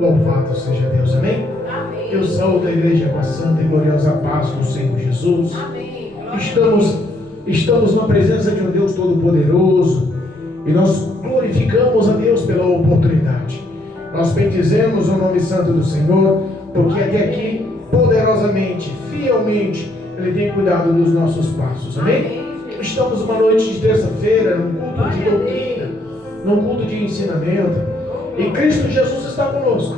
Louvado seja Deus, amém? Amém. Eu saúdo a igreja com a santa e gloriosa paz do Senhor Jesus. Amém. Estamos na presença de um Deus Todo-Poderoso e nós glorificamos a Deus pela oportunidade. Nós bendizemos o nome santo do Senhor, porque até aqui, poderosamente, fielmente, Ele tem cuidado dos nossos passos, amém? Estamos numa noite de terça-feira, num culto de doutrina, num culto de ensinamento, e Cristo Jesus está conosco,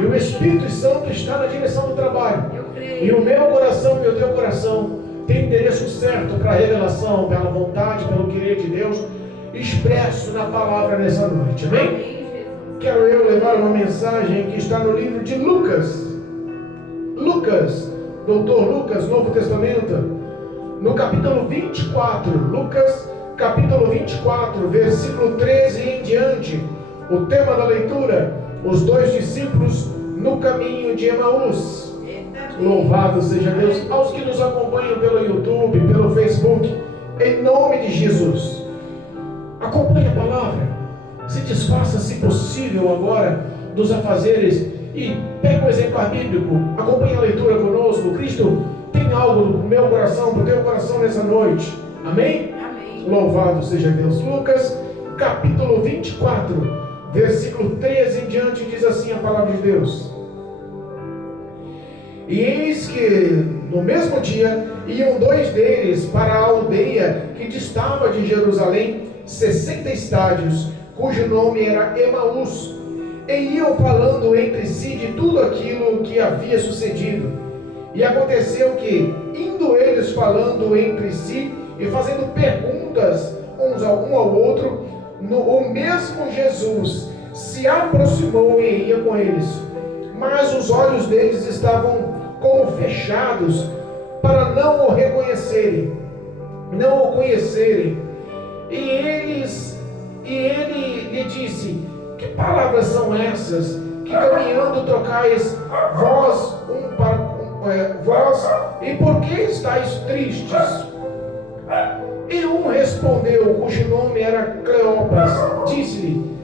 e o Espírito Santo está na direção do trabalho, e o meu coração e o teu coração tem endereço certo para a revelação, pela vontade, pelo querer de Deus, expresso na palavra nessa noite, amém? Quero eu levar uma mensagem que está no livro de Lucas, Doutor Lucas, Novo Testamento, no capítulo 24, Lucas, capítulo 24, versículo 13 em diante. O tema da leitura: os dois discípulos no caminho de Emaús. Louvado seja Deus. Aos que nos acompanham pelo YouTube, pelo Facebook, em nome de Jesus, acompanhe a palavra, se desfaça, se possível, agora dos afazeres e pegue um exemplar bíblico, acompanhe a leitura conosco. Cristo tem algo no meu coração, para o teu coração nessa noite, amém? Amém. Louvado seja Deus. Lucas, capítulo 24, versículo 13 em diante, diz assim a palavra de Deus: e eis que no mesmo dia iam dois deles para a aldeia que distava de Jerusalém 60 estádios, cujo nome era Emaús, e iam falando entre si de tudo aquilo que havia sucedido. E aconteceu que, indo eles falando entre si e fazendo perguntas um ao outro, o mesmo Jesus se aproximou e ia com eles, mas os olhos deles estavam como fechados, para não o reconhecerem, E ele lhe disse: que palavras são essas que caminhando trocais vós e por que estáis tristes? E um respondeu, cujo nome era Cleopas, disse-lhe: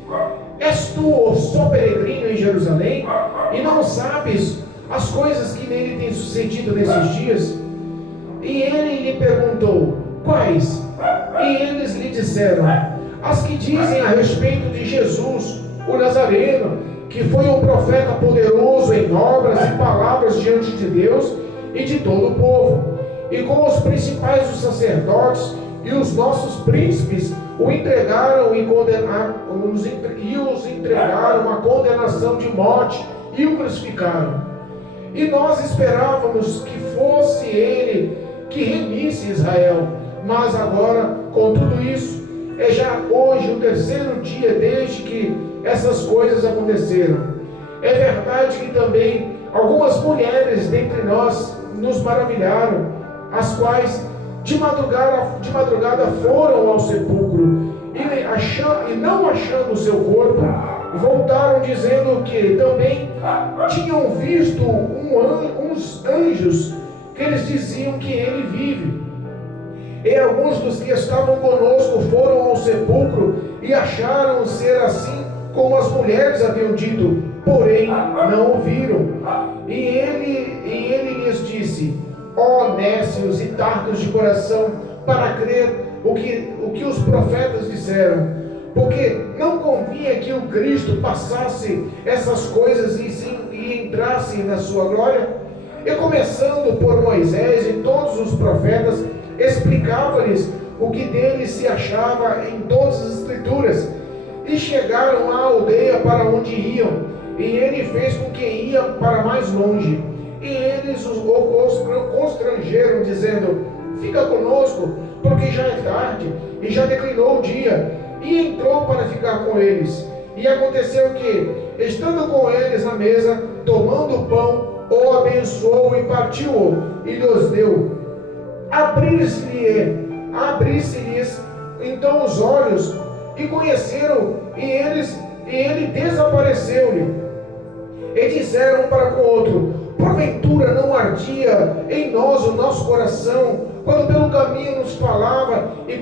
és tu só peregrino em Jerusalém e não sabes as coisas que nele têm sucedido nesses dias? E ele lhe perguntou: quais? E eles lhe disseram: as que dizem a respeito de Jesus, o Nazareno, que foi um profeta poderoso em obras e palavras diante de Deus e de todo o povo, e com os principais dos sacerdotes e os nossos príncipes o entregaram os entregaram à condenação de morte e o crucificaram. E nós esperávamos que fosse ele que remisse Israel, mas agora, com tudo isso, é já hoje o terceiro dia desde que essas coisas aconteceram. É verdade que também algumas mulheres dentre nós nos maravilharam, as quais de madrugada foram ao sepulcro e não achando o seu corpo, voltaram dizendo que também tinham visto uns anjos que eles diziam que ele vive. E alguns dos que estavam conosco foram ao sepulcro e acharam ser assim como as mulheres haviam dito, porém não o viram. E ele lhes disse: ó nécios e tardos de coração, para crer o que os profetas disseram, porque não convinha que o Cristo passasse essas coisas e entrasse na sua glória? E começando por Moisés e todos os profetas, explicava-lhes o que dele se achava em todas as escrituras. E chegaram à aldeia para onde iam, e ele fez com que iam para mais longe. E eles o constrangeram, dizendo: fica conosco, porque já é tarde, e já declinou o dia. E entrou para ficar com eles. E aconteceu que, estando com eles na mesa, tomando o pão, o abençoou e partiu-o, e lhes deu. Abrisse-lhes então os olhos, e conheceram, e ele desapareceu-lhe. E disseram um para com o outro: porventura não ardia em nós o nosso coração, quando pelo caminho nos falava, e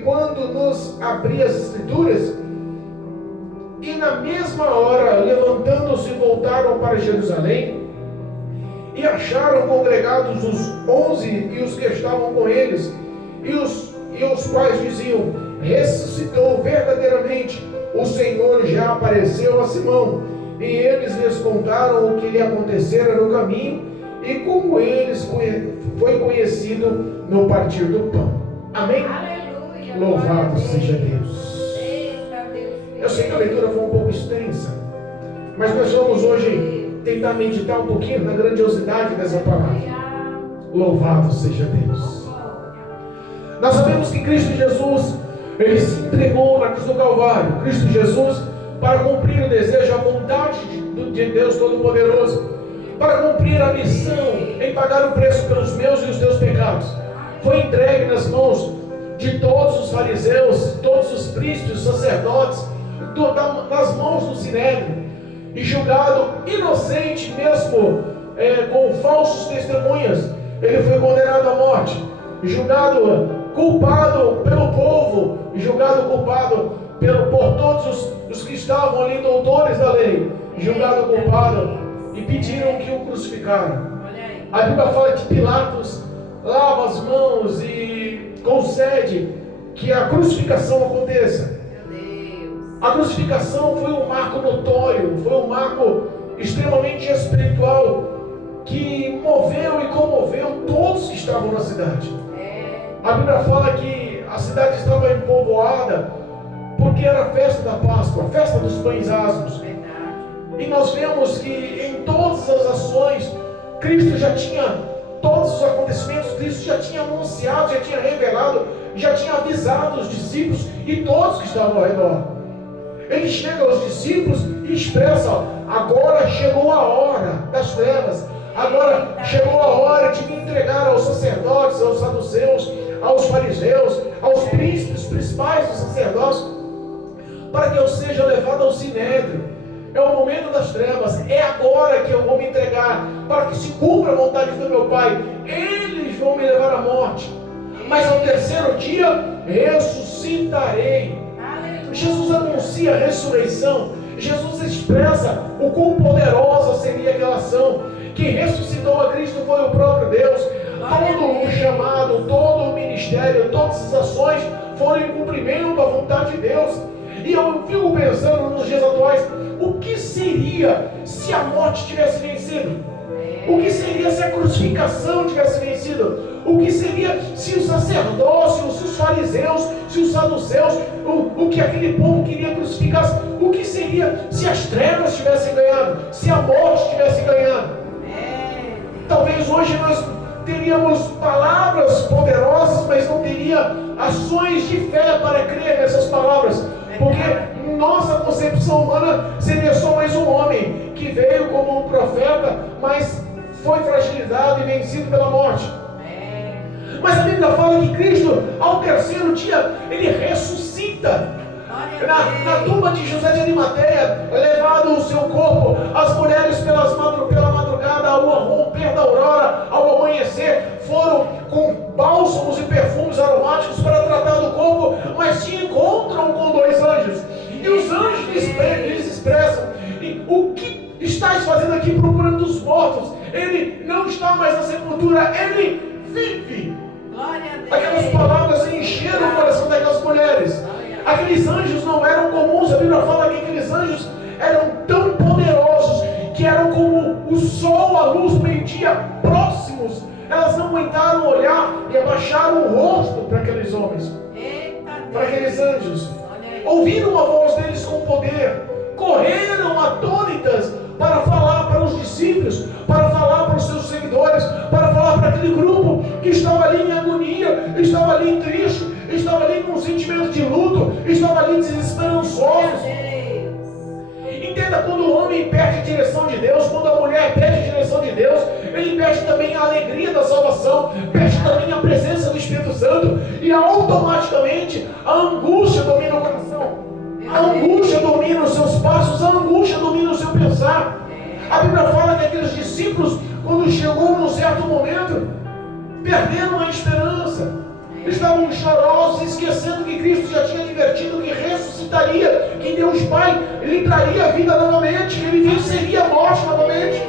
quando nos abria as escrituras? E na mesma hora, levantando-se, voltaram para Jerusalém e acharam congregados os 11 e os que estavam com eles, e os quais diziam: ressuscitou verdadeiramente, o Senhor já apareceu a Simão. E eles lhes contaram o que lhe acontecera no caminho e como eles foi conhecido no partir do pão. Amém? Aleluia. Louvado seja Deus. Eita, Deus. Eu sei que a leitura foi um pouco extensa, mas nós vamos hoje tentar meditar um pouquinho na grandiosidade dessa palavra. Louvado seja Deus. Nós sabemos que Cristo Jesus, Ele se entregou na cruz do Calvário. Cristo Jesus, para cumprir o desejo, a vontade de Deus Todo-Poderoso, para cumprir a missão em pagar o preço pelos meus e os teus pecados, foi entregue nas mãos de todos os fariseus, todos os príncipes, sacerdotes, nas mãos do Sinédrio, e julgado inocente mesmo, com falsos testemunhas. Ele foi condenado à morte, julgado culpado pelo povo, julgado culpado por todos os que estavam ali, doutores da lei, julgado culpado, e pediram que o crucificaram. A Bíblia fala que Pilatos lava as mãos e concede que a crucificação aconteça. A crucificação foi um marco notório, foi um marco extremamente espiritual, que moveu e comoveu todos que estavam na cidade. A Bíblia fala que a cidade estava empovoada porque era a festa da Páscoa, a festa dos pães asmos. E nós vemos que em todas as ações, Cristo já tinha, todos os acontecimentos, Cristo já tinha anunciado, já tinha revelado, já tinha avisado os discípulos e todos que estavam ao redor. Ele chega aos discípulos e expressa: agora chegou a hora das trevas, agora chegou a hora de me entregar aos sacerdotes, aos saduceus, aos fariseus, aos príncipes principais dos sacerdotes, para que eu seja levado ao sinédrio. É o momento das trevas, é agora que eu vou me entregar, para que se cumpra a vontade do meu Pai. Eles vão me levar à morte, mas ao terceiro dia ressuscitarei. Jesus anuncia a ressurreição. Jesus expressa o quão poderosa seria aquela ação. Quem ressuscitou a Cristo foi o próprio Deus. Todo o chamado, todo o ministério, todas as ações foram em cumprimento da vontade de Deus. E eu fico pensando nos dias atuais, o que seria se a morte tivesse vencido? O que seria se a crucificação tivesse vencido? O que seria se os sacerdócios, se os fariseus, se os saduceus, o que aquele povo queria crucificar? O que seria se as trevas tivessem ganhado? Se a morte tivesse ganhado? Talvez hoje nós teríamos palavras poderosas, mas não teria ações de fé para crer nessas palavras. Porque nossa concepção humana seria só mais um homem que veio como um profeta, mas foi fragilizado e vencido pela morte. Mas a Bíblia fala que Cristo, ao terceiro dia, Ele ressuscita. Na tumba de José de Arimateia, levado o seu corpo, as mulheres pela madrugada, ao romper da aurora, ao amanhecer, foram com bálsamos e perfumes aromáticos para tratar do corpo, mas se encontram com dois anjos. E os anjos lhes expressam: o que estás fazendo aqui procurando os mortos? Ele não está mais na sepultura, Ele vive. Aquelas palavras encheram o coração daquelas mulheres. Aqueles anjos não eram comuns. A Bíblia fala que aqueles anjos eram tão poderosos que eram como o sol, a luz do meio-dia, próximos. Elas não aguentaram olhar e abaixaram o rosto para aqueles homens, para aqueles anjos. Ouviram a voz deles com poder, correram atônitas para falar para os discípulos, para falar para os seus seguidores, para falar para aquele grupo que estava ali em agonia, estava ali triste, estava ali com um sentimento de luto, estava ali desesperançosos. Entenda, quando o homem perde a direção de Deus, quando a mulher perde a direção de Deus, ele perde também a alegria da salvação, perde também a presença do Espírito Santo, e automaticamente a angústia domina o coração. A angústia domina os seus passos, a angústia domina o seu pensar. A Bíblia fala que aqueles discípulos, quando chegou num certo momento, perderam a esperança. Estavam chorosos, esquecendo que Cristo já tinha advertido que ressuscitaria. ressuscitaria, que Deus Pai lhe traria a vida novamente, que ele venceria a morte novamente.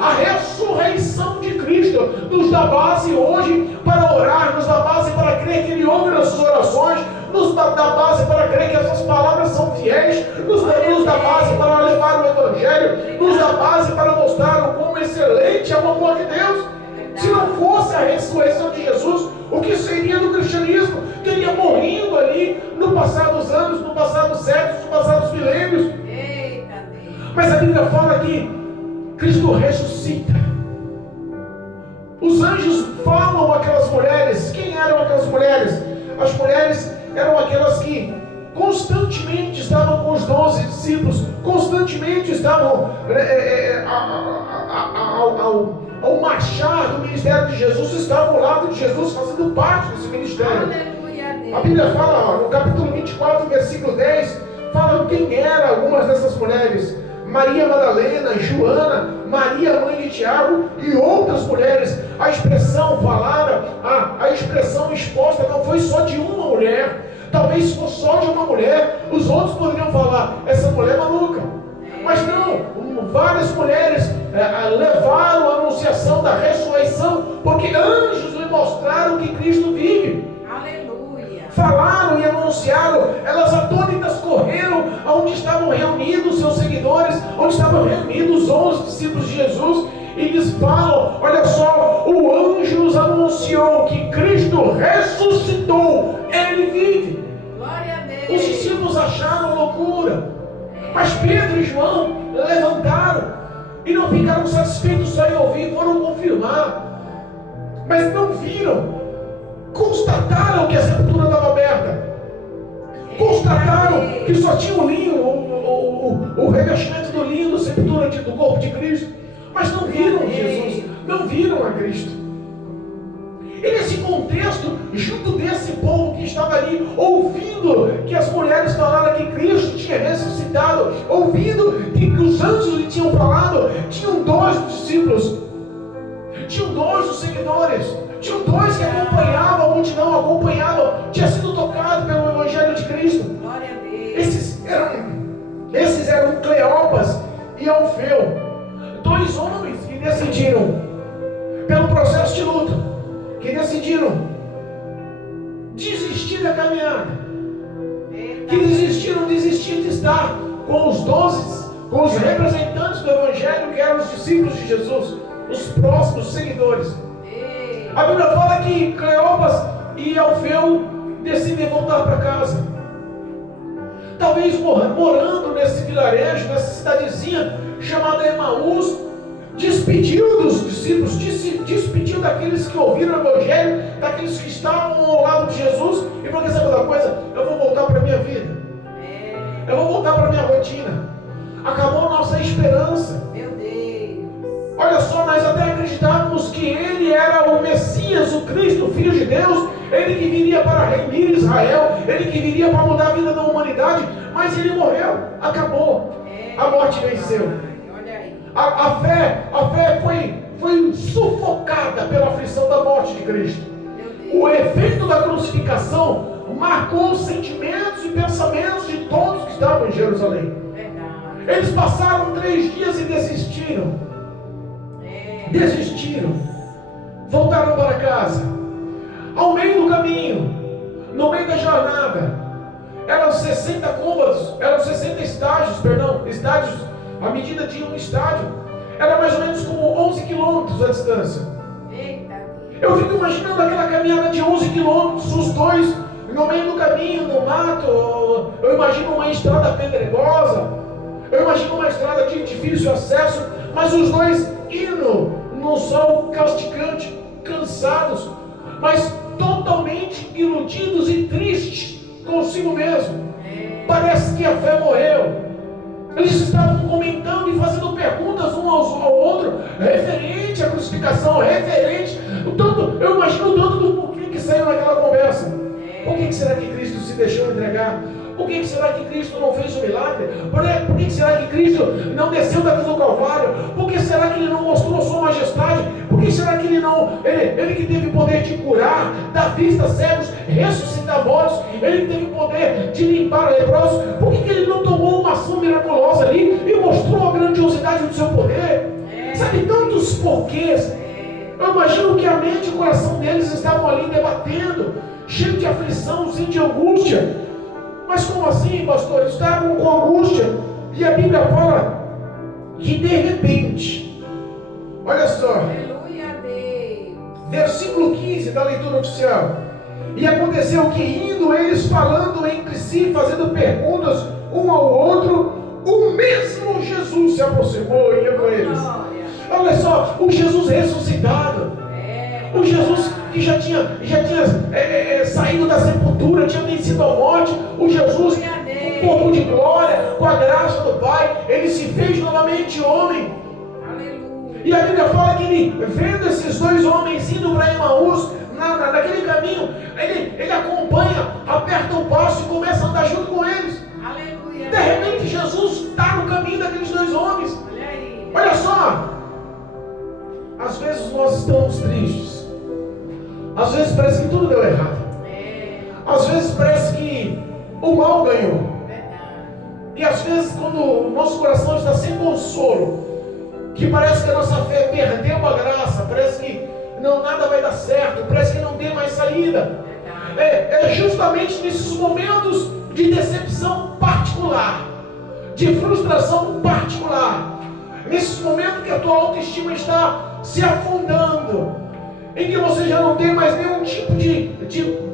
A ressurreição de Cristo nos dá base hoje para orar, nos dá base para crer que Ele ouve nossas orações, nos dá base para crer que essas palavras são fiéis, nos dá base para levar o Evangelho, nos dá base para mostrar o quão excelente é o amor de Deus. Se não fosse a ressurreição de Jesus, o que seria do cristianismo? Teria morrido ali no passado dos anos, no passado dos séculos, no passado dos milênios. Mas a Bíblia fala que Cristo ressuscita. Os anjos falam àquelas mulheres. Quem eram aquelas mulheres? As mulheres eram aquelas que constantemente estavam com os 12 discípulos, constantemente estavam ao marchar do ministério de Jesus, estavam ao lado de Jesus, fazendo parte desse ministério. A Bíblia fala, no capítulo 24, versículo 10, fala quem eram algumas dessas mulheres: Maria Madalena, Joana, Maria, mãe de Tiago, e outras mulheres. A expressão falada, a expressão exposta não foi só de uma mulher. Talvez se fosse só de uma mulher, os outros poderiam falar: essa mulher é maluca. Mas não, várias mulheres levaram a anunciação da ressurreição, porque anjos lhe mostraram que Cristo vive. Falaram e anunciaram, elas atônitas correram aonde estavam reunidos seus seguidores, onde estavam reunidos os 11 discípulos de Jesus, e lhes falam: olha só, o anjo nos anunciou que Cristo ressuscitou, Ele vive. Glória a Deus. Os discípulos acharam loucura, mas Pedro e João levantaram e não ficaram satisfeitos só em ouvir, foram confirmar, mas não viram. Constataram que a sepultura estava aberta, constataram que só tinha o linho, o revestimento do linho da sepultura do corpo de Cristo, mas não viram Jesus, não viram a Cristo. E nesse contexto, junto desse povo que estava ali, ouvindo que as mulheres falaram que Cristo tinha ressuscitado, ouvindo que os anjos lhe tinham falado, tinham 2 discípulos, tinham 2 dos seguidores, tinham 2 que acompanhavam, a multidão acompanhava, tinha sido tocado pelo Evangelho de Cristo. Glória a Deus. Esses eram Cleopas e Alfeu, 2 homens que decidiram, pelo processo de luta, que decidiram desistir da caminhada, que desistir de estar com os 12, com os representantes do Evangelho, que eram os discípulos de Jesus, os próximos seguidores. A Bíblia fala que Cleopas e Alfeu decidem voltar para casa. Talvez morando nesse vilarejo, nessa cidadezinha chamada Emaús, despediu dos discípulos, despediu daqueles que ouviram o Evangelho, daqueles que estavam ao lado de Jesus, e falou: quer saber da coisa? Eu vou voltar para a minha vida, eu vou voltar para a minha rotina. Acabou nossa esperança. Meu Deus. Olha só, nós até acreditávamos que Ele era o Messias, o Cristo, o Filho de Deus, Ele que viria para remir Israel, Ele que viria para mudar a vida da humanidade, mas Ele morreu, acabou, a morte venceu. A fé foi sufocada pela aflição da morte de Cristo. O evento da crucificação marcou os sentimentos e pensamentos de todos que estavam em Jerusalém. Eles passaram 3 dias e desistiram, voltaram para casa. Ao meio do caminho, no meio da jornada, eram 60 côvados, eram 60 estádios, a medida de um estádio, era mais ou menos como 11 quilômetros a distância. Eu fico imaginando aquela caminhada de 11 quilômetros, os 2 no meio do caminho, no mato. Eu imagino uma estrada pedregosa, eu imagino uma estrada de difícil acesso, mas os 2 indo no sol castigante, cansados, mas totalmente iludidos e tristes consigo mesmo. Parece que a fé morreu. Eles estavam comentando e fazendo perguntas um ao outro, referente à crucificação, eu imagino o tanto do porquê que saiu naquela conversa. Por que será que Cristo se deixou entregar? Por que será que Cristo não fez o milagre? Por que será que Cristo não desceu da cruz do Calvário? Por que será que Ele não mostrou sua majestade? Por que será que Ele não... Ele que teve poder de curar, dar vista a cegos, ressuscitar mortos, Ele que teve poder de limpar leprosos, por que Ele não tomou uma ação miraculosa ali e mostrou a grandiosidade do seu poder? Sabe, tantos porquês. Eu imagino que a mente e o coração deles estavam ali debatendo, cheio de aflição, cheio de angústia. Mas como assim, pastor? Estavam com angústia. E a Bíblia fala que de repente, olha só, Aleluia a Deus. versículo 15 da leitura oficial. E aconteceu que, indo eles falando entre si, fazendo perguntas um ao outro, o mesmo Jesus se aproximou e ia com eles. Olha só, o Jesus ressuscitado, o Jesus que já tinha saído da sepultura, tinha vencido a morte, o Jesus com corpo de glória, com a graça do Pai, ele se fez novamente homem. Aleluia. E a Bíblia fala que ele, vendo esses dois homens indo para Emaús, naquele caminho, ele acompanha, aperta o passo e começa a andar junto com eles. Aleluia. De repente Jesus está no caminho daqueles dois homens. Olha aí. Olha só, às vezes nós estamos tristes, às vezes parece que tudo deu errado, às vezes parece que o mal ganhou, e às vezes quando o nosso coração está sem consolo, que parece que a nossa fé perdeu a graça, parece que nada vai dar certo, parece que não tem mais saída, é justamente nesses momentos de decepção particular, de frustração particular, nesses momentos que a tua autoestima está se afundando, em que você já não tem mais nenhum tipo de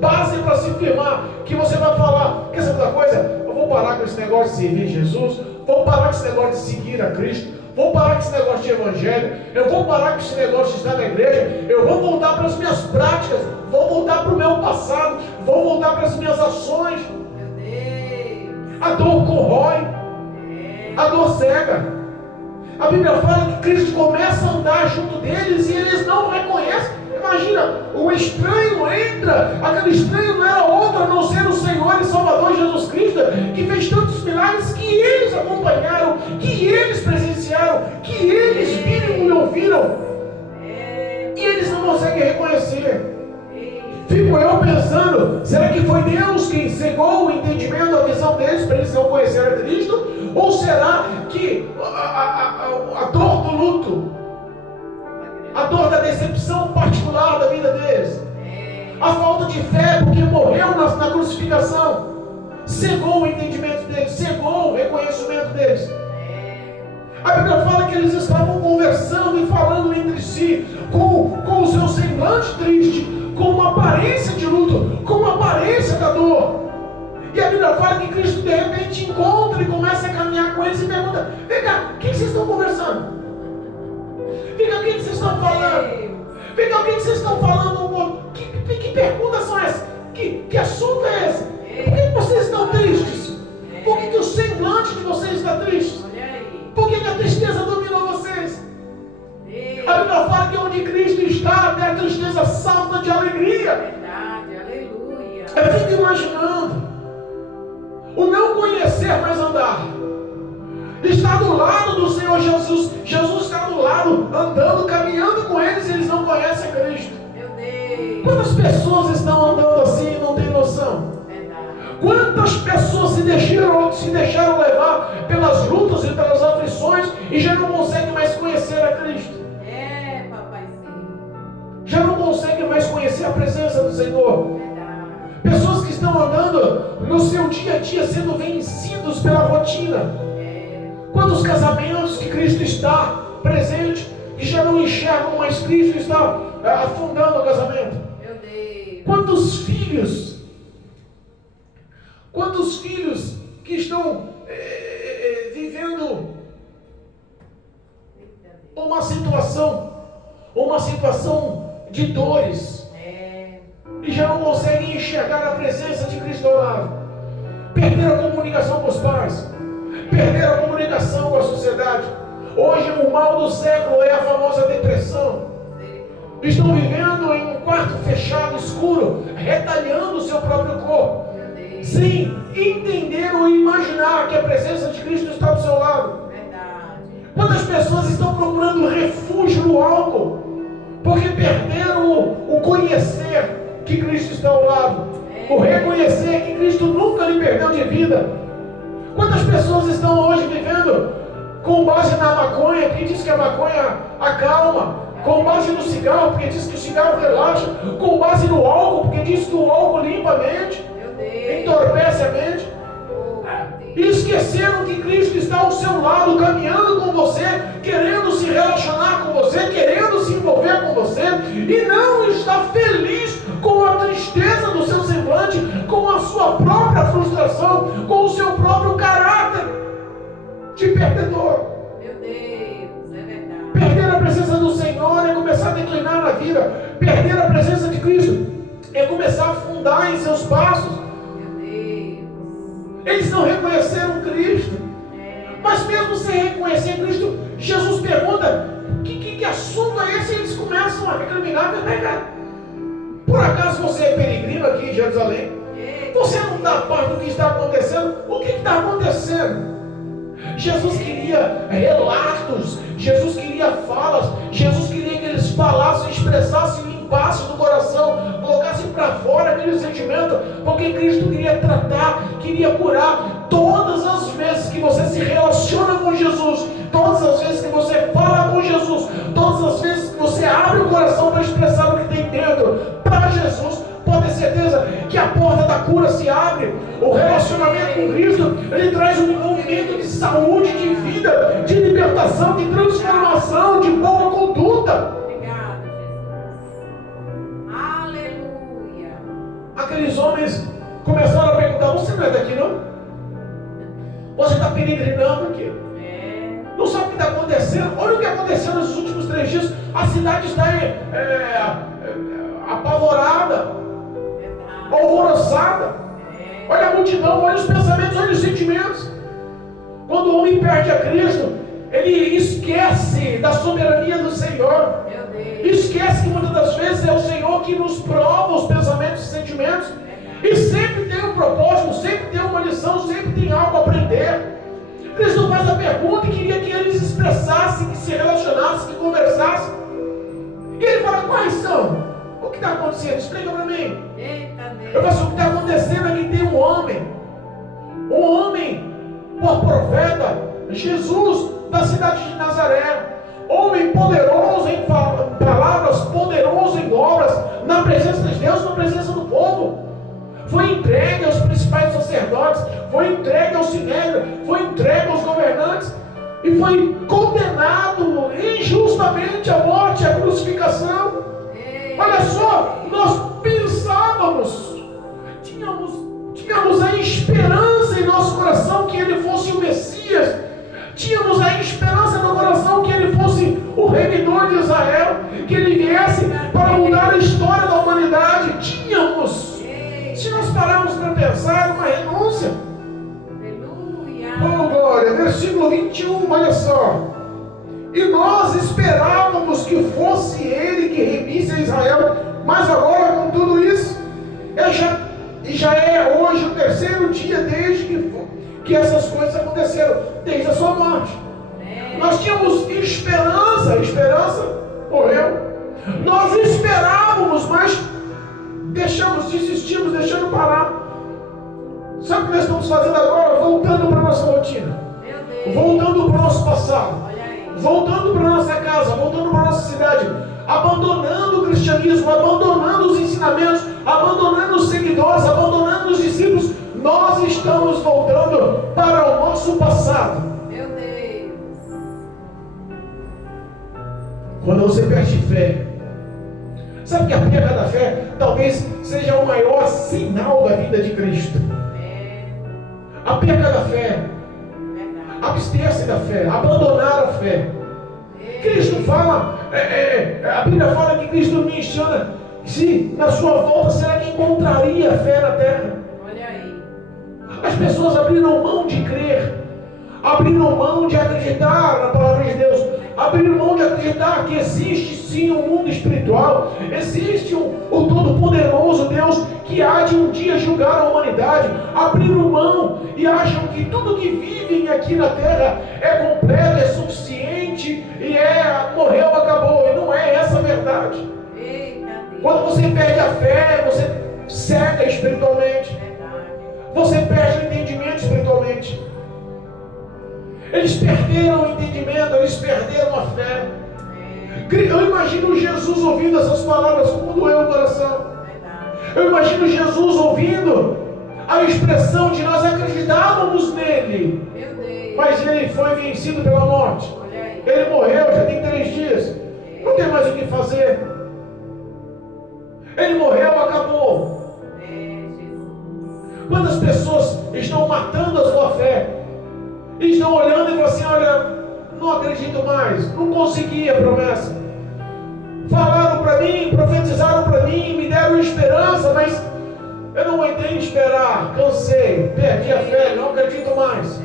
base para se firmar, que você vai falar, quer saber da coisa? Eu vou parar com esse negócio de servir Jesus, vou parar com esse negócio de seguir a Cristo, vou parar com esse negócio de evangelho, eu vou parar com esse negócio de estar na igreja, eu vou voltar para as minhas práticas, vou voltar para o meu passado, vou voltar para as minhas ações. Meu Deus. A dor corrói, a dor cega. A Bíblia fala que Cristo começa a andar junto deles e eles não reconhecem. Imagina, o estranho entra, aquele estranho não era outro a não ser o Senhor e Salvador Jesus Cristo, que fez tantos milagres que eles acompanharam, que eles presenciaram, que eles viram e ouviram, e eles não conseguem reconhecer. Fico eu pensando, será que foi Deus quem cegou o entendimento, a visão deles para eles não conhecerem a Cristo? Ou será que a dor do luto, a dor da decepção particular da vida deles, a falta de fé porque morreu na crucificação, cegou o entendimento deles, cegou o reconhecimento deles? A Bíblia fala que eles estavam conversando e falando entre si, com o seu semblante triste, com uma aparência de luto, com uma aparência da dor. E a Bíblia fala que Cristo de repente encontra e começa a caminhar com eles e pergunta: vem cá, o que vocês estão conversando? Vem cá, o que vocês estão falando? Vem cá, o que vocês estão falando? Que perguntas são essas? Que assunto é esse? Por que vocês estão tristes? Por que o semblante de vocês está triste? Por que a tristeza dominou vocês? A Bíblia fala que onde Cristo está, até a tristeza salta de alegria. Verdade, aleluia. Eu fico imaginando o não conhecer, mas andar. Está do lado do Senhor Jesus. Jesus está do lado, andando, caminhando com eles, e eles não conhecem Cristo. Meu Deus. Quantas pessoas estão andando assim e não têm noção? Quantas pessoas se deixaram levar pelas lutas e pelas aflições e já não conseguem mais conhecer a Cristo? Papaizinho. Já não conseguem mais conhecer a presença do Senhor. Pessoas que estão andando no seu dia a dia sendo vencidos pela rotina. Quantos casamentos que Cristo está presente e já não enxergam mais Cristo, está afundando o casamento? Meu Deus. Quantos filhos que estão vivendo uma situação de dores e já não conseguem enxergar a presença de Cristo ao lado? Perderam a comunicação com os pais, perderam a comunicação com a sociedade. Hoje o mal do século é a famosa depressão. Estão vivendo em um quarto fechado, escuro, retalhando o seu próprio corpo, sem entender imaginar que a presença de Cristo está do seu lado? Verdade. Quantas pessoas estão procurando refúgio no álcool? Porque perderam o conhecer que Cristo está ao lado. O reconhecer que Cristo nunca lhe perdeu de vida. Quantas pessoas estão hoje vivendo com base na maconha, porque diz que a maconha acalma, com base no cigarro, porque diz que o cigarro relaxa, com base no álcool, porque diz que o álcool limpa a mente, entorpece a mente, e esqueceram que Cristo está ao seu lado, caminhando com você, querendo se relacionar com você, querendo se envolver com você, e não está feliz com a tristeza do seu semblante, com a sua própria frustração, com o seu próprio caráter de perdedor. Meu Deus, é verdade. Perder a presença do Senhor é começar a declinar na vida. Perder a presença de Cristo é começar a afundar em seus passos. Meu Deus. Eles não reconheceram Cristo. Mas mesmo sem reconhecer Cristo, Jesus pergunta: que assunto é esse? E eles começam a recriminar. Por acaso você é peregrino aqui em Jerusalém? Você não dá parte do que está acontecendo? O que está acontecendo? Jesus queria relatos, Jesus queria falas, Jesus queria que eles falassem, expressassem, limpassem do coração, colocassem para fora aquele sentimento, porque Cristo queria tratar, queria curar. Todas as vezes que você se relaciona com Jesus, todas as vezes que você fala com Jesus, todas as vezes que você abre o coração para expressar o que tem dentro para Jesus, pode ter certeza que a porta da cura se abre. O relacionamento com Cristo, ele traz um movimento de saúde, de vida, de libertação, de transformação, de boa conduta. Obrigada, Jesus. Aleluia. Aqueles homens começaram a perguntar: você não é daqui não? Você está peregrinando aqui? Não sabe o que está acontecendo? Olha o que aconteceu nesses últimos 3 dias. A cidade está apavorada, alvoroçada. Olha a multidão, olha os pensamentos, olha os sentimentos. Quando o homem perde a Cristo, ele esquece da soberania do Senhor. Esquece que muitas das vezes é o Senhor que nos prova os pensamentos e sentimentos. E sempre tem um propósito, sempre tem uma lição, sempre tem algo a aprender. Cristo faz a pergunta e queria que eles expressassem, que se relacionassem, que conversassem. E ele fala: quais são? O que está acontecendo? Explica para mim. Eu falo assim: o que está acontecendo é que tem um homem por profeta, Jesus, da cidade de Nazaré, homem poderoso em palavras, poderoso em obras, na presença de Deus, na presença do povo. Foi entregue aos principais sacerdotes, foi entregue ao sinédrio, foi entregue aos governantes e foi condenado injustamente à morte, à crucificação. Olha só, nós pensávamos, tínhamos a esperança em nosso coração que ele fosse o Messias, tínhamos a esperança no coração que ele fosse o remidor de Israel, que ele viesse para mudar a história da humanidade. Tínhamos. Se nós pararmos para pensar, é uma renúncia. Aleluia. Oh, glória. Versículo 21, olha só. E nós esperávamos que fosse ele que remisse a Israel, mas agora com tudo isso, já é hoje o 3º dia desde que essas coisas aconteceram, desde a sua morte. Nós tínhamos esperança, a esperança morreu. Nós esperávamos, mas desistimos, deixando parar. Sabe o que nós estamos fazendo agora? Voltando para a nossa rotina, voltando para o nosso passado, voltando para a nossa casa, voltando para a nossa cidade, abandonando o cristianismo, abandonando os ensinamentos, abandonando os seguidores, abandonando os discípulos. Nós estamos voltando para o nosso passado. Meu Deus. Quando você perde fé, sabe que a perda da fé talvez seja o maior sinal da vida de Cristo. A perda da fé, abster-se da fé, abandonar a fé. Cristo fala, a Bíblia fala que Cristo menciona se na sua volta será que encontraria fé na terra. Olha aí. As pessoas abriram mão de crer, abriram mão de acreditar na palavra de Deus, abriram mão de acreditar que existe sim um mundo espiritual, existe o Todo-Poderoso Deus que há de um dia julgar a humanidade. verdade, abriram mão e acham que tudo que vivem aqui na terra é completo, é suficiente e morreu, acabou. E não é essa a verdade. Quando você perde a fé, você cega espiritualmente. Você perde o entendimento espiritualmente. Eles perderam o entendimento, eles perderam a fé. Eu imagino Jesus ouvindo essas palavras, como doeu o coração. Eu imagino Jesus ouvindo a expressão de nós acreditávamos nele, mas ele foi vencido pela morte. Ele morreu, já tem 3 dias. Não tem mais o que fazer. Ele morreu, acabou. Quantas pessoas estão matando a sua fé? Estão olhando e falam assim, olha, não acredito mais, não consegui a promessa. Falaram para mim, profetizaram para mim, me deram esperança, mas eu não aguentei esperar, cansei, perdi a fé, não acredito mais.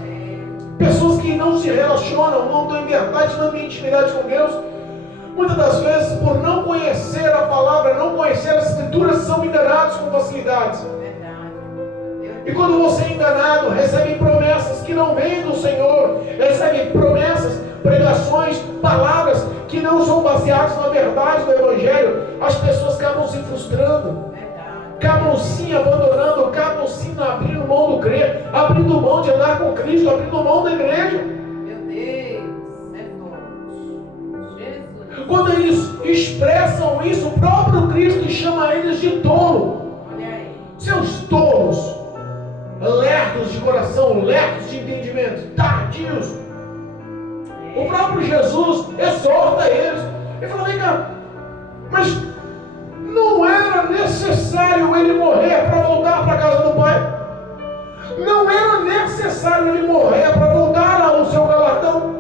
Pessoas que não se relacionam, não estão em verdade, não têm intimidade com Deus, muitas das vezes, por não conhecer a palavra, não conhecer as escrituras, são enganados com facilidade. E quando você é enganado, recebe promessas que não vêm do Senhor, recebe promessas, pregações, palavras que não são baseadas na verdade do Evangelho, as pessoas acabam se frustrando, acabam sim abandonando, acabam sim abrindo mão do crer, abrindo mão de andar com Cristo, abrindo mão da igreja. Meu Deus, é forte. Jesus. Quando eles expressam isso, o próprio Cristo chama eles de tolo. Olha aí. Seus tolos, lerdos de coração, lerdos de entendimento, tardios. O próprio Jesus exorta eles. Ele falou, vem cá, mas não era necessário ele morrer para voltar para a casa do Pai? Não era necessário ele morrer para voltar ao seu galardão?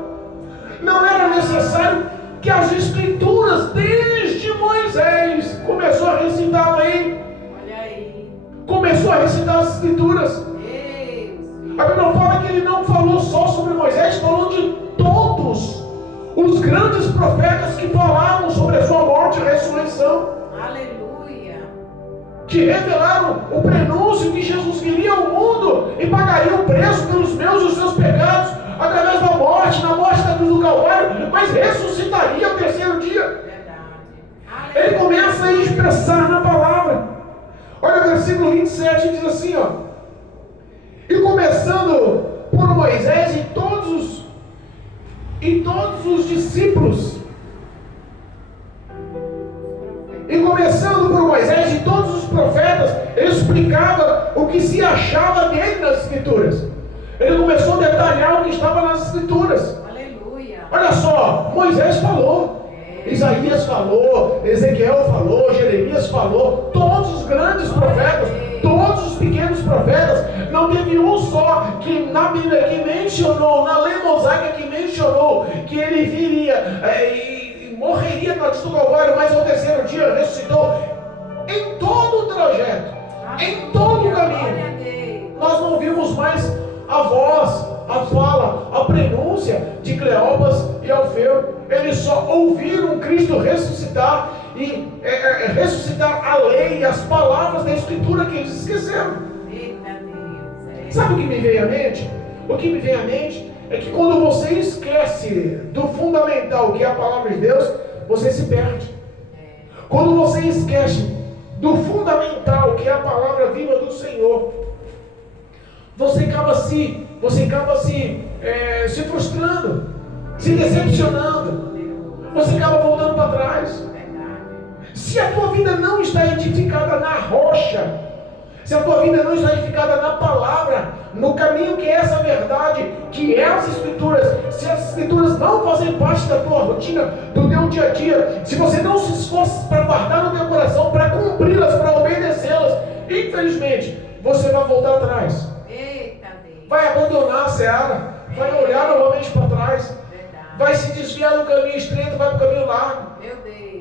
Não era necessário que as escrituras desde Moisés começou a recitar a lei? Olha aí. Começou a recitar as escrituras. A Bíblia fala que ele não falou só sobre Moisés, falou de todos os grandes profetas que falaram sobre a sua morte e ressurreição. Aleluia. Que revelaram o prenúncio que Jesus viria ao mundo e pagaria o preço pelos meus e os seus pecados através da morte, na morte da cruz do Calvário, mas ressuscitaria ao 3º dia. Verdade. Ele começa a expressar na palavra. Olha o versículo 27, diz assim, ó. E começando por Moisés e todos os discípulos. E começando por Moisés e todos os profetas, ele explicava o que se achava dele nas escrituras. Ele começou a detalhar o que estava nas escrituras. Aleluia. Olha só, Moisés falou, Isaías falou, Ezequiel falou, Jeremias falou, todos os grandes profetas, todos os pequenos profetas, não teve um só que na Bíblia que mencionou, na lei mosaica que mencionou que ele viria e morreria na cruz do Calvário, mas ao 3º dia ressuscitou. Em todo o trajeto, em todo o caminho, nós não vimos mais a voz, a fala, a prenúncia de Cleopas e Alfeu. Eles só ouviram Cristo ressuscitar e ressuscitar a lei e as palavras da Escritura que eles esqueceram. Sabe o que me veio à mente? O que me vem à mente é que quando você esquece do fundamental que é a palavra de Deus, você se perde. Quando você esquece do fundamental que é a palavra viva do Senhor, você acaba se frustrando, se decepcionando, você acaba voltando para trás. Se a tua vida não está edificada na rocha, se a tua vida não está edificada na palavra, no caminho que é essa verdade, que é as escrituras, se as escrituras não fazem parte da tua rotina, do teu dia a dia, se você não se esforça para guardar no teu coração, para cumpri-las, para obedecê-las, infelizmente, você vai voltar atrás. Vai abandonar a seara, vai olhar novamente para trás, vai se desviar do caminho estreito, vai para o caminho largo,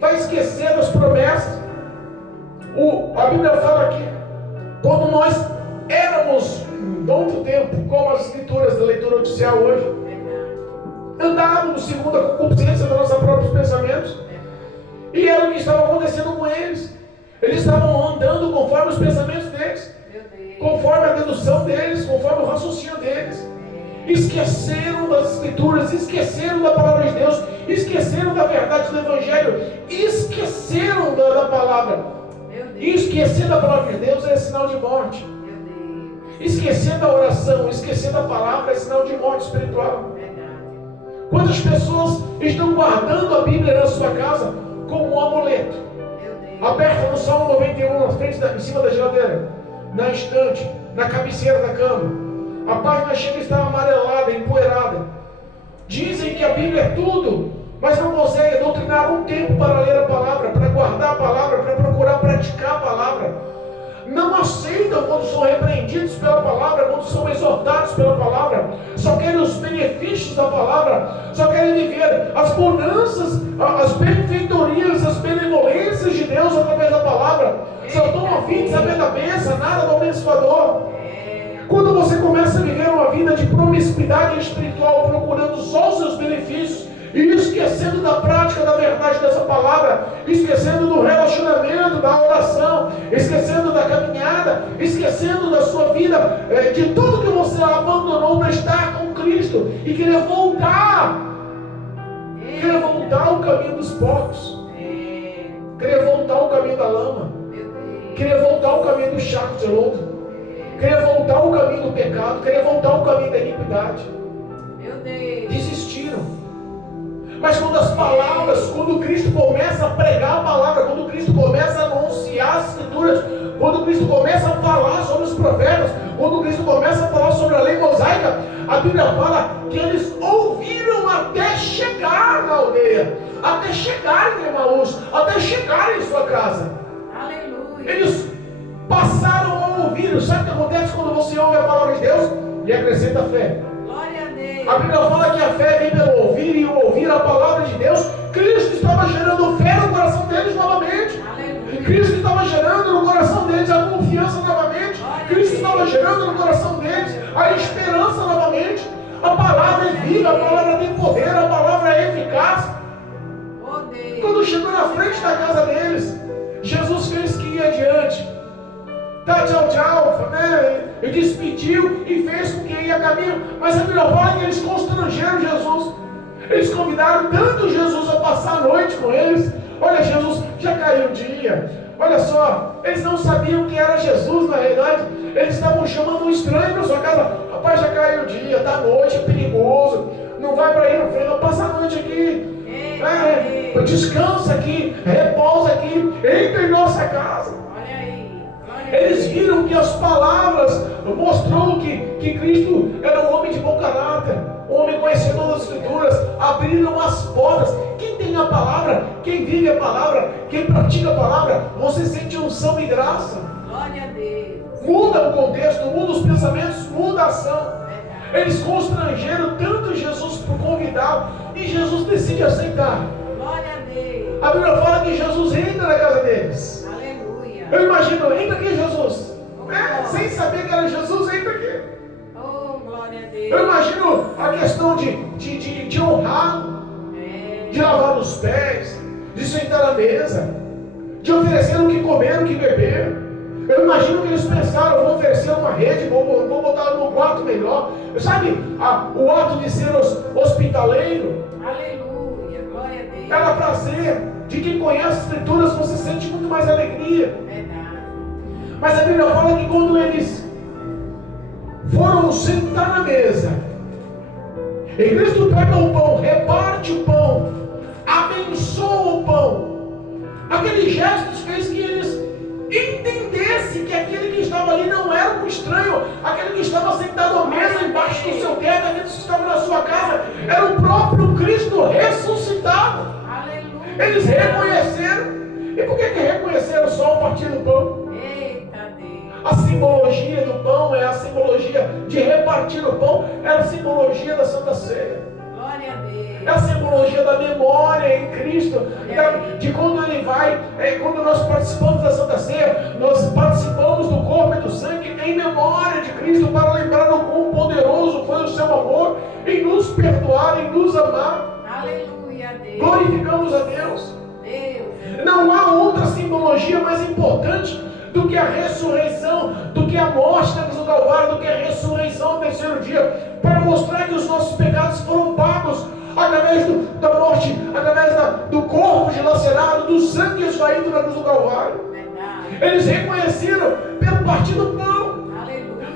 vai esquecer das promessas. A Bíblia fala que quando nós éramos, em outro tempo, como as escrituras da leitura oficial hoje, andávamos segundo a concupiscência dos nossos próprios pensamentos, e era o que estava acontecendo com eles. Eles estavam andando conforme os pensamentos deles, conforme a dedução deles, conforme o raciocínio deles. Esqueceram das Escrituras, esqueceram da palavra de Deus, esqueceram da verdade do Evangelho, esqueceram da palavra. Esquecer da palavra de Deus é sinal de morte. Esquecer da oração, esquecer da palavra é sinal de morte espiritual. Quantas pessoas estão guardando a Bíblia na sua casa como um amuleto, aberta no Salmo 91, na frente em cima da geladeira, na estante, na cabeceira da cama? A página chega a estar amarelada, empoeirada. Dizem que a Bíblia é tudo, mas não conseguem doutrinar um tempo para ler a palavra, para guardar a palavra, para procurar praticar a palavra. Não aceitam quando são repreendidos pela palavra, quando são exortados pela palavra. Só querem os benefícios da palavra, só querem viver as bonanças, as benfeitorias, as benevolências de Deus através da palavra. Só estão a fim de saber da bênção, nada do abençoador. Quando você começa a viver uma vida de promiscuidade espiritual, procurando só os seus benefícios, e esquecendo da prática da verdade dessa palavra, esquecendo do relacionamento, da oração, esquecendo da caminhada, esquecendo da sua vida, de tudo que você abandonou para estar com Cristo, e querer voltar ao caminho dos porcos, querer voltar ao caminho da lama, querer voltar ao caminho do charco de lodo, querer voltar ao caminho do pecado, querer voltar ao caminho da iniquidade. Desistiram. Mas quando as palavras, quando Cristo começa a pregar a palavra, quando Cristo começa a anunciar as Escrituras, quando Cristo começa a falar sobre os profetas, quando Cristo começa a falar sobre a lei mosaica, a Bíblia fala que eles ouviram até chegar na aldeia, até chegar em Emaús, até chegar em sua casa. Aleluia. Eles passaram a ouvir. Sabe o que acontece quando você ouve a palavra de Deus? E acrescenta fé. Glória a Deus. A Bíblia fala que a fé vem pelo ouvir, e o ouvir a palavra de Deus. Cristo estava gerando fé no coração deles novamente. Aleluia. Cristo estava gerando no coração deles a confiança novamente. Cristo estava gerando no coração deles a esperança novamente. A palavra é viva, a palavra tem poder, a palavra é eficaz. Quando chegou na frente da casa deles, Jesus fez que ia adiante. Tá, tchau, tchau, né? E despediu e fez com que ia a caminho. Mas a Bíblia fala que eles constrangeram Jesus. Eles convidaram tanto Jesus a passar a noite com eles. Olha, Jesus, já caiu o dia. Olha só, eles não sabiam que era Jesus na realidade. Eles estavam chamando um estranho para sua casa. Rapaz, já caiu o dia, tá noite, é perigoso. Não vai para ir no frente, passa a noite aqui. Descansa aqui, repousa aqui, entra em nossa casa. Eles viram que as palavras mostrou que Cristo era um homem de bom caráter, um homem conhecedor das Escrituras. Abriram as portas. Quem tem a palavra, quem vive a palavra, quem pratica a palavra, você sente unção e graça. Glória a Deus. Muda o contexto, muda os pensamentos, muda a ação. Eles constrangeram tanto Jesus por convidá-lo, e Jesus decide aceitar. Glória a Deus. A Bíblia fala que Jesus entra na casa deles. Eu imagino, entra aqui, Jesus. Sem saber que era Jesus, entra aqui. Oh, glória a Deus. Eu imagino a questão de honrá-lo, de lavar os pés, de sentar à mesa, de oferecer o que comer, o que beber. Eu imagino que eles pensaram, vou oferecer uma rede, vou botar num quarto melhor. Sabe, o ato de ser hospitaleiro. Aleluia, glória a Deus. Era prazer. De quem conhece as Escrituras, você sente muito mais alegria. Mas a Bíblia fala que quando eles foram sentar na mesa, e Cristo pega o pão, reparte o pão, abençoa o pão, aquele gesto fez que eles entendessem que aquele que estava ali não era um estranho, aquele que estava sentado à mesa embaixo do seu teto, aquele que estava na sua casa, era o próprio Cristo ressuscitado. Aleluia. Eles reconheceram. E por que reconheceram só o partir do pão? A simbologia do pão é a simbologia de repartir o pão, é a simbologia da Santa Ceia. Glória a Deus. É a simbologia da memória em Cristo, de quando Ele vai, quando nós participamos da Santa Ceia, nós participamos do corpo e do sangue em memória de Cristo, para lembrar o quão poderoso foi o seu amor em nos perdoar, em nos amar. Aleluia, Deus. Glorificamos a Deus. Não há outra simbologia mais importante do que a ressurreição, do que a morte na cruz do Calvário, do que a ressurreição no terceiro dia, para mostrar que os nossos pecados foram pagos através da morte, através do corpo dilacerado, do sangue esvaído na cruz do Calvário. Eles reconheceram pelo partir do pão.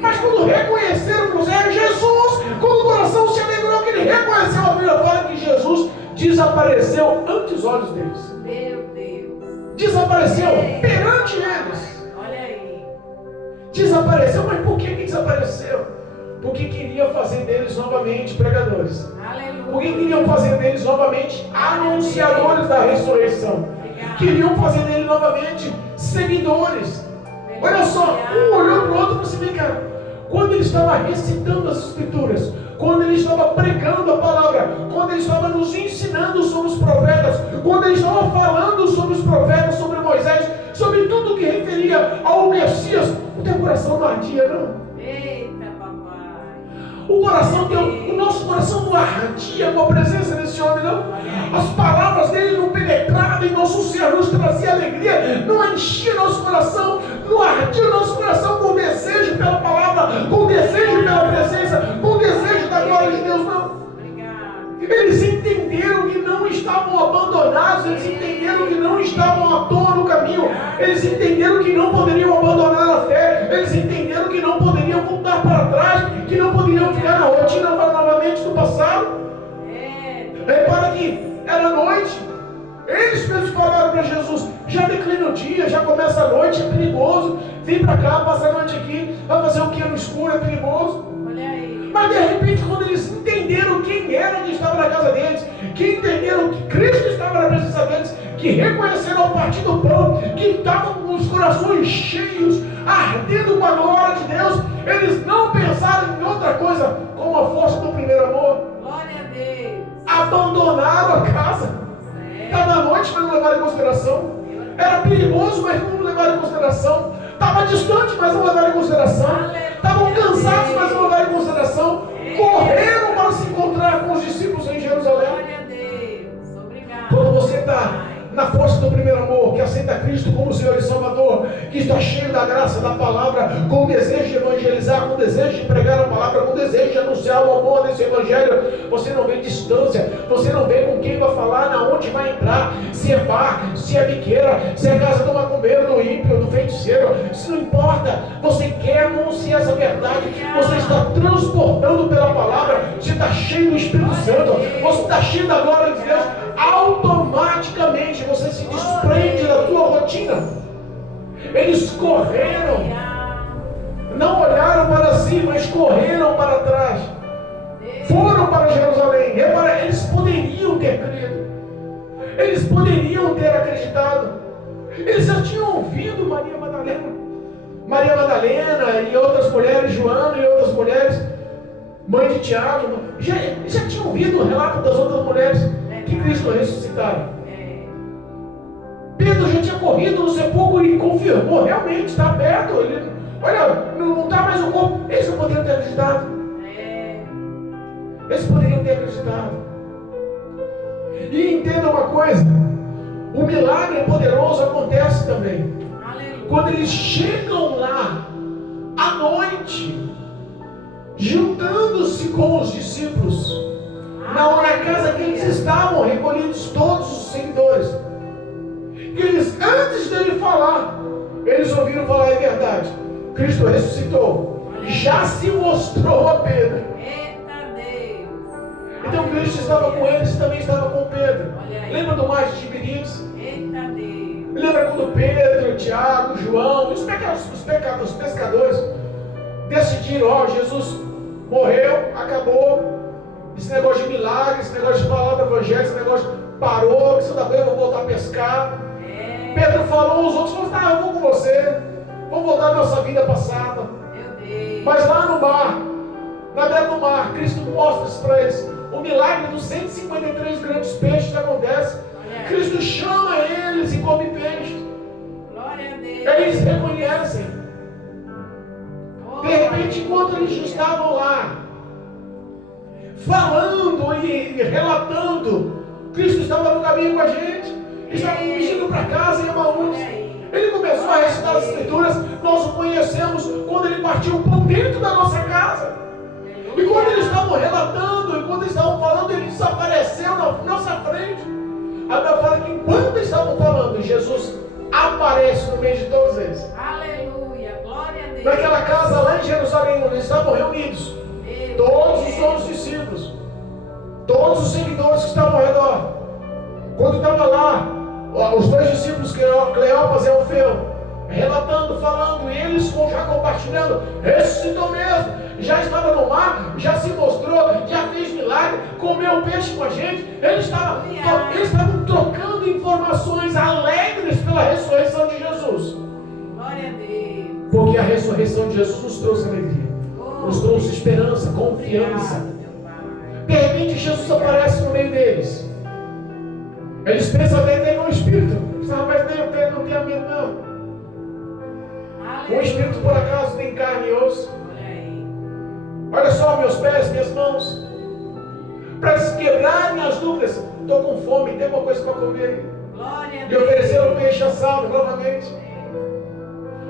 Mas quando reconheceram que era Jesus, quando o coração se alegrou que ele reconheceu, a Bíblia fala que Jesus desapareceu ante os olhos deles. Meu Deus. Desapareceu perante eles. Olha aí. Desapareceu, mas por que desapareceu? Porque queria fazer deles novamente pregadores. Aleluia. Porque queriam fazer deles novamente anunciadores da ressurreição. Queriam fazer deles novamente seguidores. Olha só, um olhou para o outro e falou assim: cara, quando ele estava recitando as Escrituras, quando ele estava pregando a palavra, quando ele estava nos ensinando sobre os profetas, quando ele estava falando sobre os profetas, sobre Moisés, sobre tudo que referia ao Messias, o teu coração não ardia, não? Eita, papai. O nosso coração não ardia com a presença desse homem, não? As palavras dele não penetravam em nosso ser, nos trazia alegria, não enchia nosso coração, não ardia o nosso coração com desejo pela palavra, com desejo pela presença, com desejo da glória de Deus, não. Eles entenderam que não estavam abandonados, eles entenderam que não estavam à toa no caminho, eles entenderam que não poderiam abandonar a fé, eles entenderam que não poderiam voltar para trás, que não poderiam ficar na rotina novamente do passado. Repara que era noite, eles mesmos falaram para Jesus: já declina o dia, já começa a noite, é perigoso, vem para cá, passa a noite aqui, vai fazer o que no escuro, é perigoso. Mas de repente, quando eles entenderam quem era que estava na casa deles, que entenderam que Cristo estava na presença deles, que reconheceram ao partir do pão, que estavam com os corações cheios, ardendo com a glória de Deus, eles não pensaram em outra coisa como a força do primeiro amor. Glória a Deus. Abandonaram a casa. Estava à noite, mas não levaram em consideração. Era perigoso, mas não levaram em consideração. Estava distante, mas não levaram em consideração. Estavam cansados, mas não levaram em consideração. Correram para se encontrar com os discípulos em Jerusalém. Glória a Deus. Obrigado. Quando você está na força do primeiro amor, que aceita Cristo como Senhor e Salvador, que está cheio da graça da palavra, com desejo de evangelizar, com desejo de pregar a palavra, com desejo de anunciar o amor desse evangelho, você não vê distância, você não vê com quem vai falar, na onde vai entrar, se é bar, se é biqueira, se é casa do macumbeiro, do ímpio, do feiticeiro, isso não importa. Você quer anunciar essa verdade, você está transportando pela palavra, você está cheio do Espírito Santo, você está cheio da glória de Deus. Automaticamente você se desprende da tua rotina. Eles correram, não olharam para si, mas correram para trás, foram para Jerusalém. Repara, eles poderiam ter crido, eles poderiam ter acreditado, eles já tinham ouvido Maria Madalena e outras mulheres, Joana e outras mulheres, mãe de Tiago, já tinham ouvido o relato das outras mulheres que Cristo ressuscitaram. Pedro já tinha corrido no sepulcro e confirmou: realmente está aberto. Olha, não está mais o corpo. Eles não poderiam ter acreditado. Eles poderiam ter acreditado. E entenda uma coisa: o milagre poderoso acontece também quando eles chegam lá à noite, juntando-se com os discípulos. Na casa que eles estavam recolhidos, todos os seguidores. Eles, antes dele falar, eles ouviram falar: é verdade, Cristo ressuscitou, já se mostrou a Pedro. Então Cristo estava com eles e também estava com Pedro. Lembra do mar de Tiberíades? Lembra quando Pedro, Tiago, João, os pescadores decidiram: ó, Jesus morreu, acabou. Esse negócio de milagre, esse negócio de palavra evangélica, esse negócio parou, que segunda vez eu vou voltar a pescar. Pedro falou, os outros falaram: tá, eu vou com você, vamos voltar à nossa vida passada. Mas lá no mar, na beira do mar, Cristo mostra isso para eles. O milagre dos 153 grandes peixes acontece. Cristo chama eles e come peixe. Eles reconhecem. De repente, enquanto eles estavam lá, falando e relatando, Cristo estava no caminho com a gente, estava indo para casa em Emaús. Ele começou a recitar as Escrituras, nós o conhecemos quando ele partiu o pão dentro da nossa casa. E quando eles estavam relatando, e quando eles estavam falando, ele desapareceu na nossa frente. A Bíblia fala que enquanto eles estavam falando, Jesus aparece no meio de todos eles. Aleluia, glória a Deus. Naquela casa lá em Jerusalém, onde eles estavam reunidos, todos os 11 discípulos, todos os seguidores que estavam ao redor. Quando estava lá, os dois discípulos, Cleopas e Alfeu, relatando, falando, e eles já compartilhando, ressuscitou mesmo, já estava no mar, já se mostrou, já fez milagre, comeu peixe com a gente. Eles estavam trocando informações alegres pela ressurreição de Jesus. Glória a Deus. Porque a ressurreição de Jesus nos trouxe alegria, nos trouxe esperança, confiança. Obrigado, meu Pai. De repente Jesus aparece no meio deles. Eles pensam até que tem um espírito. Esse rapaz não tem medo não. O espírito por acaso tem carne e osso. Olha aí. Olha só meus pés, minhas mãos. Para se quebrarem as dúvidas. Estou com fome, tem alguma coisa para comer. Glória a E Deus. ofereceram peixe assado novamente.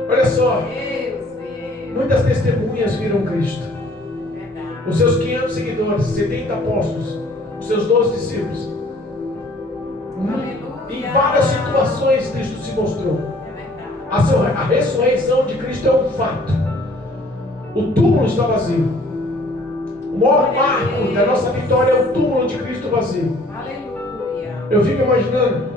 Olha só. Deus, Deus. Muitas testemunhas viram Cristo. Verdade. Os seus 500 seguidores, 70 apóstolos, os seus 12 discípulos. Em várias situações Cristo se mostrou. É verdade. A ressurreição de Cristo é um fato. O túmulo está vazio. O maior marco da nossa vitória é o túmulo de Cristo vazio. Aleluia. Eu fico imaginando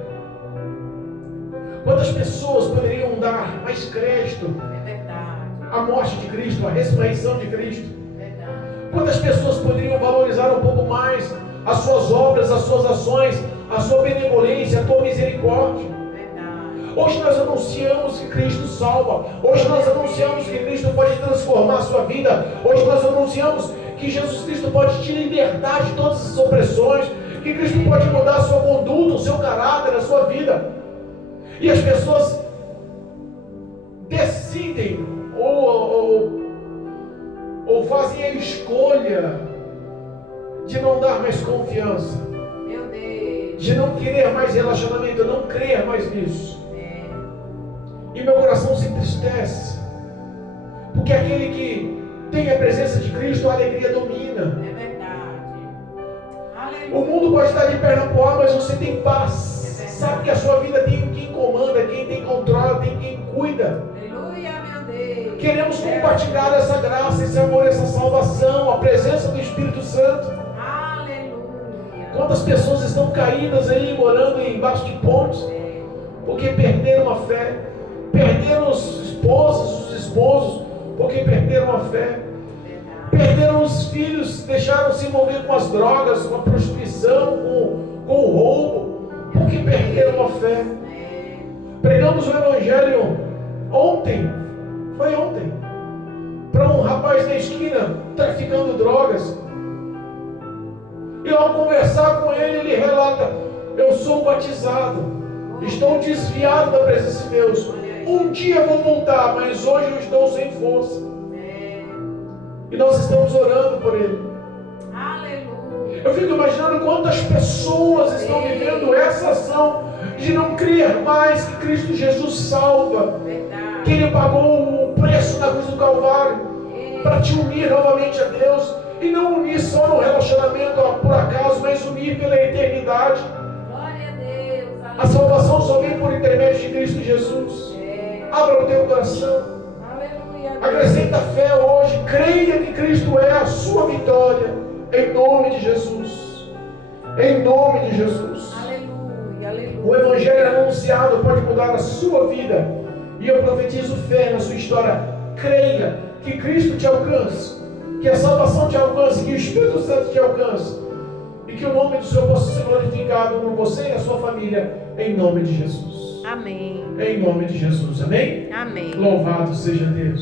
quantas pessoas poderiam dar mais crédito É verdade. à morte de Cristo, à ressurreição de Cristo. Verdade. Quantas pessoas poderiam valorizar um pouco mais as suas obras, as suas ações, a sua benevolência, a tua misericórdia. Verdade. Hoje nós anunciamos que Cristo salva. Hoje nós anunciamos que Cristo pode transformar a sua vida. Hoje nós anunciamos que Jesus Cristo pode te libertar de todas as opressões. Que Cristo pode mudar a sua conduta, o seu caráter, a sua vida. E as pessoas decidem ou fazem a escolha de não dar mais confiança, Meu Deus. de não querer mais relacionamento, não crer mais nisso. É. E meu coração se entristece, porque aquele que tem a presença de Cristo, a alegria domina. É verdade. Aleluia. O mundo pode estar de perna pro ar, mas você tem paz. É verdade. Sabe que a sua vida tem quem comanda, quem tem controle, tem quem cuida. Aleluia, meu Deus. Queremos compartilhar essa graça, esse amor, essa salvação, a presença do Espírito Santo. Aleluia. Quantas pessoas estão caídas aí, morando embaixo de pontes, porque perderam a fé, perderam os esposos, porque perderam a fé, perderam os filhos, deixaram se envolver com as drogas, com a prostituição, com o roubo, porque perderam a fé. Pregamos o Evangelho ontem, foi ontem, para um rapaz na esquina, traficando drogas. E ao conversar com ele, ele relata: eu sou batizado, estou desviado da presença de Deus. Um dia vou voltar, mas hoje eu estou sem força. E nós estamos orando por ele. Aleluia. Eu fico imaginando quantas pessoas estão vivendo essa ação de não crer mais que Cristo Jesus salva, Verdade. que Ele pagou o preço na cruz do Calvário para te unir novamente a Deus, e não unir só no relacionamento por acaso, mas unir pela eternidade. Glória a Deus. A salvação só vem por intermédio de Cristo Jesus. Abra o teu coração, Aleluia. acrescenta fé hoje, creia que Cristo é a sua vitória, em nome de Jesus. Em nome de Jesus. Aleluia. Aleluia. O Evangelho anunciado pode mudar a sua vida, e eu profetizo fé na sua história. Creia que Cristo te alcance, que a salvação te alcance, que o Espírito Santo te alcance, e que o nome do Senhor possa ser glorificado por você e a sua família, em nome de Jesus. Amém. Em nome de Jesus, amém? Amém. Louvado seja Deus.